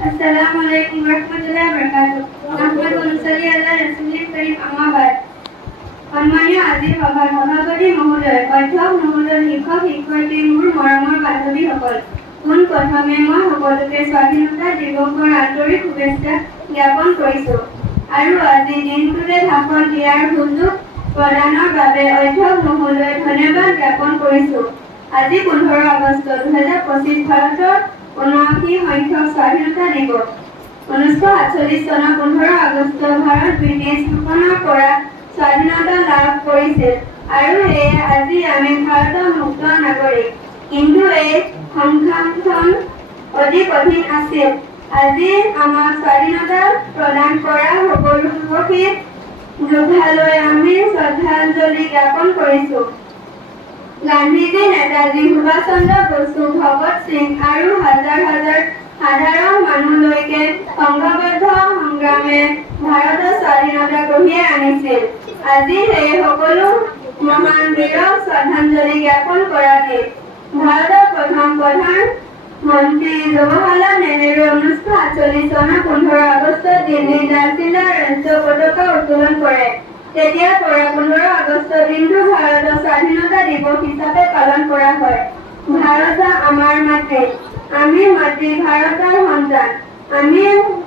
Assalamualaikum warahmatullahi wabarakatuh. Ahmad Ansari Allah Rasulullah Karim Ahmad. সন্মানীয় আজিৰ সভাপতি মহোদয়, অধ্যক্ষ মহোদয়, শিক্ষক শিক্ষয়িত্ৰী, মোৰ মৰমৰ বান্ধৱীসকল, পোনপ্ৰথমে মই সকলোকে স্বাধীনতা দিৱসৰ আন্তৰিক শুভেচ্ছা জ্ঞাপন কৰিছোঁ আৰু আজি দিনটোতে ভাষণ দিয়াৰ সুযোগ প্ৰদানৰ বাবে অধ্যক্ষ মহোদয় ধন্যবাদ জ্ঞাপন কৰিছোঁ। আজি 15 আগষ্ট 2025 ভাৰতৰ 79 সংখ্যক স্বাধীনতা দিৱস। 1947 চনৰ 15 আগষ্ট ভাৰত ব্ৰিটিছ শাসনৰ পৰা স্বাধীনতা লাভ কৰিছিল আৰু সেয়ে আজি আমি ভাৰতৰ মুক্ত নাগৰিক। কিন্তু এই সংগ্ৰামখন অতি কঠিন আছিল। আজি আমাক স্বাধীনতা প্ৰদান কৰা সকলো শ্বহীদ যোদ্ধালৈ আমি শ্ৰদ্ধাঞ্জলি জ্ঞাপন কৰিছোঁ। গান্ধীজী, নেতাজী সুভাষ চন্দ্ৰ বসু, ভগত সিং আৰু হাজাৰ হাজাৰ সাধাৰণ মানুহলৈকে সংঘবদ্ধ সংগ্ৰামে ভাৰতৰ স্বাধীনতা কঢ়িয়াই আনিছিল। আজি সেই সকলো মহান বীৰক শ্ৰদ্ধাঞ্জলি জ্ঞাপন কৰা দিন। ভাৰতৰ প্ৰথম প্ৰধানমন্ত্ৰী জৱাহৰলাল নেহৰুৱে 1948 চনৰ 15 আগষ্টত দিল্লীৰ লালকিল্লাৰ ৰাষ্ট্ৰীয় পতাকা উত্তোলন কৰে। তেতিয়াৰ পৰা 15 আগষ্ট দিনটো ভাৰতৰ স্বাধীনতা দিৱস হিচাপে পালন কৰা হয়। ভাৰত আমাৰ মাতৃ, আমি মাতৃ ভাৰতৰ সন্তান। আমি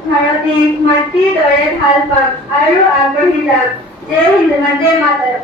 ভাৰতীক মাতৃৰ দৰে ভাল পাম আৰু আগবাঢ়ি যাম। জয় হিন্দ, বন্দে মাতৰম।